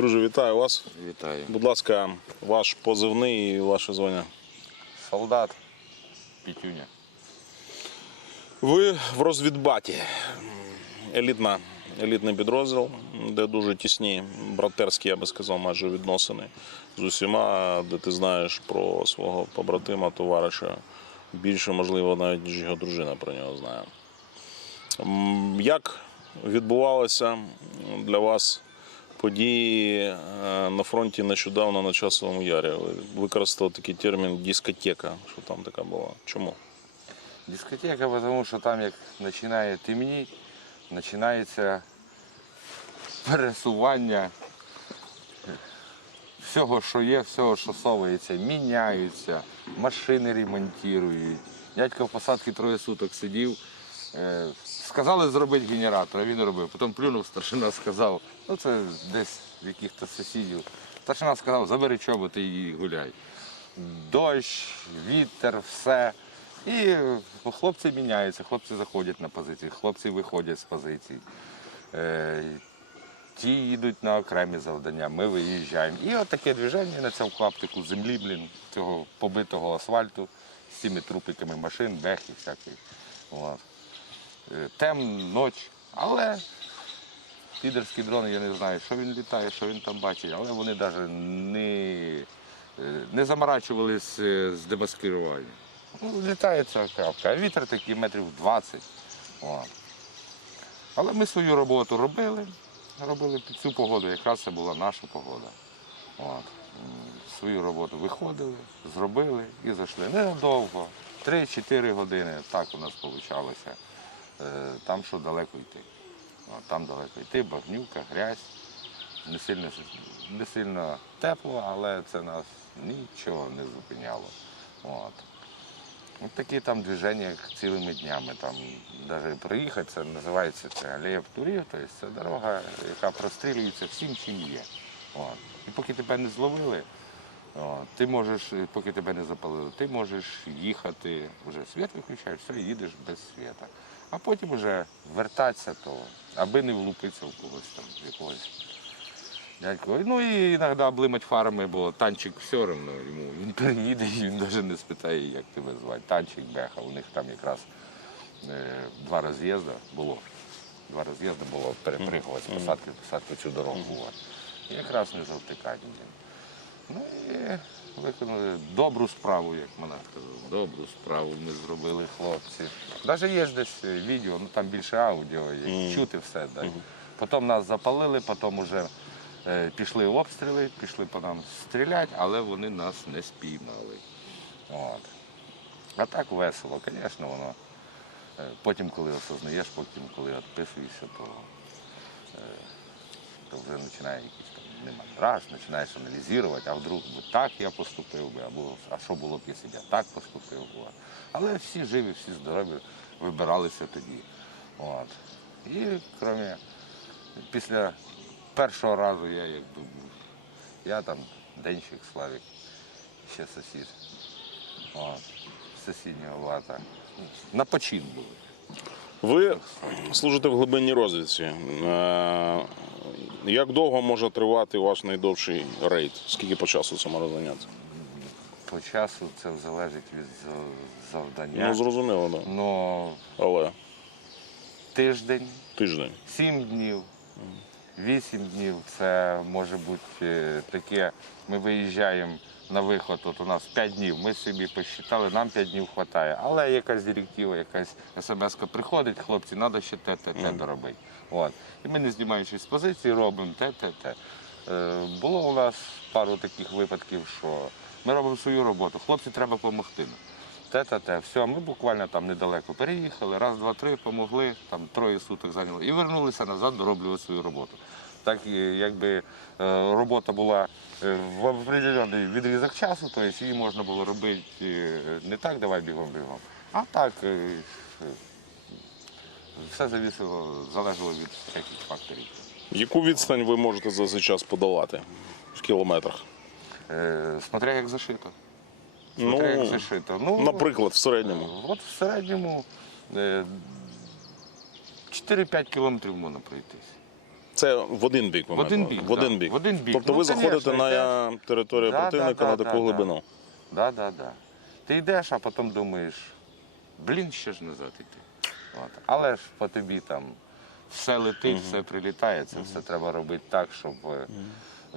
Друже, вітаю вас. Вітаю. Будь ласка, ваш позивний і ваше звання. Солдат. Пітюня. Ви в розвідбаті. Елітна, елітний підрозділ, де дуже тісні братерські, я би сказав, майже відносини з усіма, де ти знаєш про свого побратима, товариша. Більше, можливо, навіть ніж його дружина про нього знає. Як відбувалися для вас події е, на фронті нещодавно на часовому ярі? Ви використали такий термін дискотека. Що там така була? Чому? Дискотека, тому що там як починає темніти, починається пересування всього, що є, всього, що совується, міняються, машини ремонтують. Дядько в посадці троє суток сидів. Е, Сказали зробити генератор, а він робив. Потім плюнув, старшина сказав, ну це десь в яких-то сусідів. Старшина сказав, забери чоботи і гуляй. Дощ, вітер, все. І хлопці міняються, хлопці заходять на позиції, хлопці виходять з позицій. Е, ті їдуть на окремі завдання, ми виїжджаємо. І от таке движення на цьому клаптику землі, блін, цього побитого асфальту з цими трупиками машин, бех і всякий. От. Е, Темно, ноч, але підерські дрони, я не знаю, що він літає, що він там бачить, але вони навіть не, е, не заморачувались е, з демаскируванням. Ну, літає ця крапка, а вітер такий метрів 20. О. Але ми свою роботу робили, робили під цю погоду, якраз це була наша погода. От. Свою роботу виходили, зробили і зайшли. Ненадовго, 3-4 години, так у нас вийшло. Там що далеко йти. Там далеко йти, багнюка, грязь. Не сильно, не сильно тепло, але це нас нічого не зупиняло. От. Ось такі там движення цілими днями. Там навіть проїхати, це називається це алея птурів, тобто це дорога, яка прострілюється всім, чим є. От. І поки тебе не зловили, от, ти можеш, поки тебе не запалили, ти можеш їхати, вже світ виключаєш, все, їдеш без світа. А потім вже вертатися, то, аби не влупитися в когось там, в якогось дядько. Ну і іноді блимать фарами, бо танчик все одно йому. Він переїде і він навіть не спитає, як тебе звати. Танчик, беха. У них там якраз е, два роз'їзди було. Два роз'їзди було перепригувати з посадки в посадку цю дорогу. І якраз не завтикати. Ну і виконали добру справу, як мене сказав. Добру справу ми зробили хлопці. Навіть є ж десь е, відео, ну там більше аудіо, як чути все. Да. Потім нас запалили, потім вже е, пішли обстріли, пішли по нам стріляти, але вони нас не спіймали. От. А так весело, звісно, воно. е, Потім, коли осознаєш, потім, коли відписуєшся, то то вже починає там нема раз, починаєш аналізувати, а вдруг би так я поступив би, або а що було б, якщо б я так поступив би. Але всі живі, всі здорові, вибиралися тоді. От. І крім після першого разу я якби був. Я там денщик Славік, ще сусід. От. Сусіднього лата. На почин були. Ви служите в глибинній розвідці. Е, Як довго може тривати ваш найдовший рейд? Скільки по часу це може зайняти? По часу це залежить від завдання. Ну, зрозуміло, так. Да. Ну, Але тиждень, тиждень. сім днів, вісім днів це може бути е, таке. Ми виїжджаємо на виход, от у нас 5 днів. Ми собі посчитали, нам 5 днів вистачає. Але якась директива, якась смс приходить, хлопці, треба ще те, те, те доробити. От. І ми, не знімаючись з позиції, робимо те, те, те. Е, Було у нас пару таких випадків, що ми робимо свою роботу, хлопці треба допомогти. Те, те, те. Все, ми буквально там недалеко переїхали, раз, два, три, помогли, там троє суток зайняло і вернулися назад дороблювати свою роботу. Так якби е, робота була е, в определений відрізок часу, тобто її можна було робити е, не так, давай бігом бігом, а так все зависило, залежало від всяких факторів. Яку відстань ви можете за цей час подолати в кілометрах? Е, Смотря як зашито. Смотря як Ну. Ну, наприклад, в середньому. От в середньому е, 4-5 кілометрів можна пройтись. Це в один бік. В один бік, В один бік. в один бік. Тобто Ну, ви конечно, заходите на територію Да, противника да, на таку да, глибину. Да, да, да. Ти йдеш, а потім думаєш, блін, ще ж назад іти. От. Але ж по тобі там все летить, все прилітає, це все треба робити так, щоб е,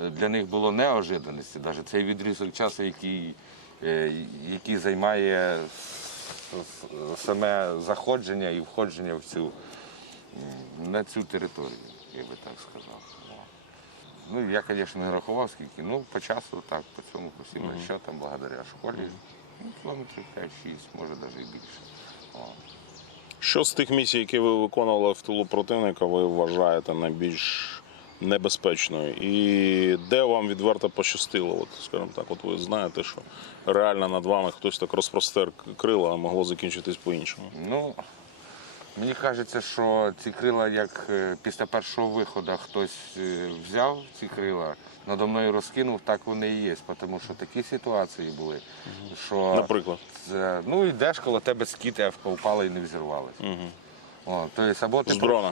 для них було неожиданності. Навіть цей відрізок часу, який, е, який займає саме заходження і входження в цю, на цю територію, я би так сказав. Ну, я, звісно, не рахував скільки. Ну, по часу, так, по цьому, по всім розчотам, благодаря школі. Ну, кілометрів 5-6, може навіть і більше. О. Що з тих місій, які ви виконували в тилу противника, ви вважаєте найбільш небезпечною? І де вам відверто пощастило? От, скажімо так, от ви знаєте, що реально над вами хтось так розпростер крила, а могло закінчитись по-іншому. Ну, мені кажеться, що ці крила, як е, після першого виходу хтось е, взяв ці крила, надо мною розкинув, так вони і є. Тому що такі ситуації були, що Наприклад. це, ну йдеш, коло тебе скіт ефка впала і не взірвалася. Угу. Тобто, або ти З дрона.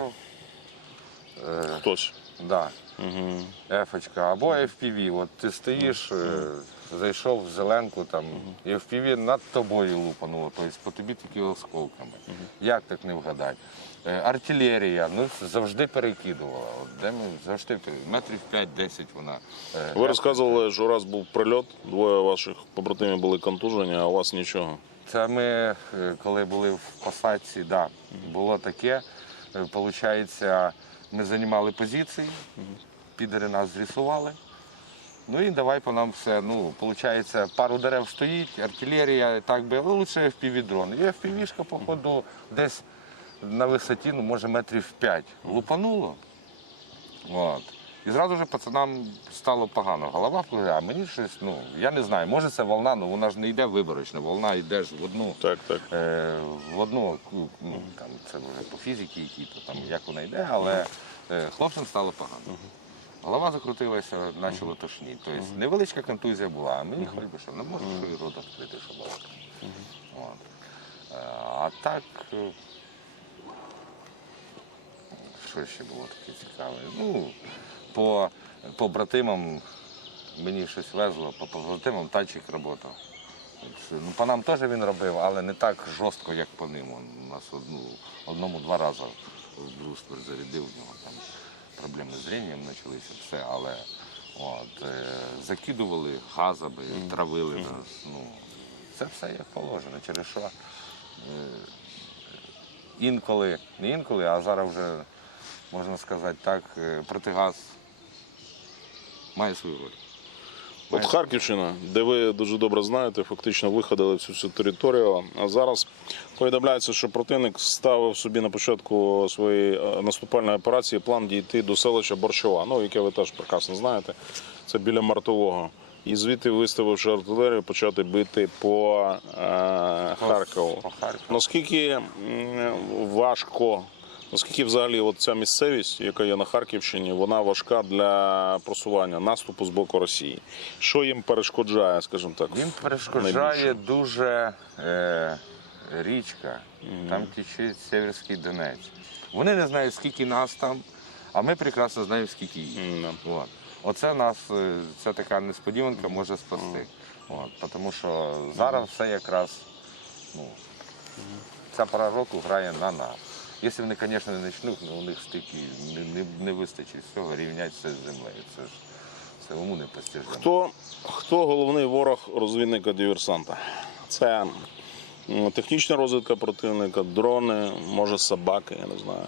Е, Хтось. Да, Угу. ефочка, або FPV. От ти стоїш, е, зайшов в зеленку там, і FPV над тобою лупануло, тобто по тобі тільки осколками. Як так не вгадати? Е, Артилерія, ну завжди перекидувала. От де ми завжди метрів 5-10 вона. е, Ви розказували, що раз був прильот, двоє ваших побратимів були контужені, а у вас нічого. Це ми, коли були в посадці, да, було таке. Получається, ми займали позиції, підери нас зрісували. Ну і давай по нам все. Ну, виходить, пару дерев стоїть, артилерія, так би, але лише FPV-дрон. І FPV-шка, походу, десь на висоті, ну, може, метрів 5 лупануло. От. І зразу ж пацанам стало погано. Голова впливає, а мені щось, ну, я не знаю, може це волна, ну вона ж не йде виборочно, волна йде ж в одну. Так, так. Е, в одну, ну, там, це вже по фізиці, які, то там, як вона йде, але е, хлопцям стало погано. Голова закрутилася, почало тошніти. Тобто невеличка контузія була, а мені хоч би що, не можу що і рот відкрити, що балакати. От. Е, А так, е, що ще було таке цікаве? Ну, по, по братимам мені щось везло, по побратимам танчик працював. Ну, по нам теж він робив, але не так жорстко, як по ним. У нас одну, одному-два рази в бруствер зарядив, у нього там проблеми з зрінням почалися, все, але от, е, закидували газами, травили нас. Ну, це все як положено. Через що е, інколи, не інколи, а зараз вже, можна сказати так, е, протигаз має свою роль. От Харківщина, де ви дуже добре знаєте, фактично виходили всю цю територію. А зараз повідомляється, що противник ставив собі на початку своєї е, наступальної операції план дійти до селища Борщова, ну яке ви теж прекрасно знаєте. Це біля Мартового. І звідти, виставивши артилерію, почати бити по е, Харкову. Наскільки важко, наскільки взагалі от ця місцевість, яка є на Харківщині, вона важка для просування наступу з боку Росії? Що їм перешкоджає, скажімо так? Їм перешкоджає найбільше? дуже е, річка, там тече Северський Донець. Вони не знають, скільки нас там, а ми прекрасно знаємо, скільки їх. От. Оце нас, це така несподіванка може спасти. От, тому що зараз все якраз, ну, ця пора року грає на нас. Якщо вони, звісно, не почнуть, ну у них стільки не, не, не вистачить всього рівняти все з землею. Це ж це уму не постижимо. Хто, хто головний ворог розвідника диверсанта? Це технічна розвідка противника, дрони, може собаки, я не знаю.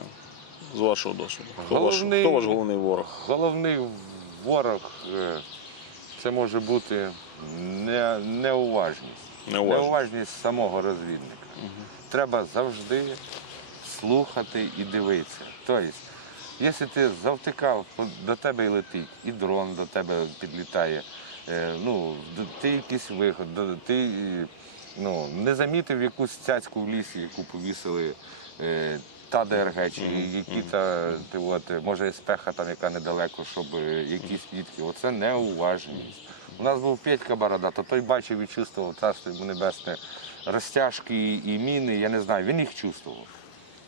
З вашого досвіду. Хто, Головний- ваш, хто ваш головний ворог? Головний ворог е, це може бути не, неуважність. Неуважність. Неуважність самого розвідника. Треба завжди слухати і дивитися. Тобто, якщо ти завтикав, до тебе і летить, і дрон до тебе підлітає, е, ну, ти якийсь виход, ти ну, не замітив якусь цяцьку в лісі, яку повісили. е, Та ДРГ, чи які та ти от, може спеха там, яка недалеко, щоб е, якісь підки. Оце неуважність. У нас був Петька Борода, то той бачив і чувствував царство небесне розтяжки і міни, я не знаю, він їх чувствував.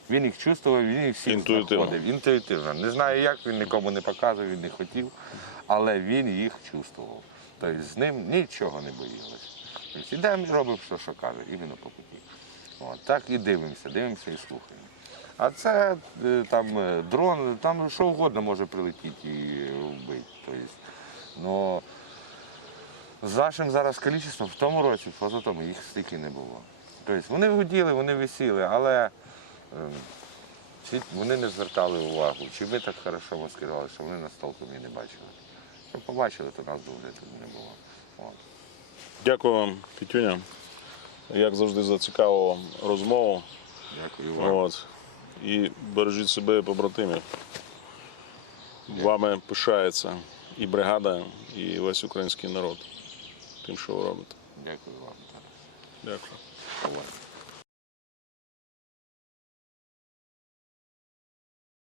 Він їх чувствував, він їх всіх Інтуїтивно. знаходив. Інтуїтивно. Не знаю як, він нікому не показував, він не хотів, але він їх чувствував. Тобто з ним нічого не боялися. Тобто йдемо і робимо, що, що каже, іменно по путі. От, так і дивимося, дивимося і слухаємо. А це е, там е, дрон, там що угодно може прилетіти і вбити. Тобто, ну, з нашим зараз кількістю в тому році, в позатому їх стільки не було. Тобто вони гуділи, вони висіли, але вони не звертали увагу. Чи ми так хорошо маскували, що вони нас толком і не бачили. Щоб побачили, то нас дуже тут не було. От. Дякую вам, Петюня. Як завжди, за цікаву розмову. Дякую вам. От. І бережіть себе і побратимів. Вами пишається і бригада, і весь український народ тим, що ви робите. Дякую вам. Дякую.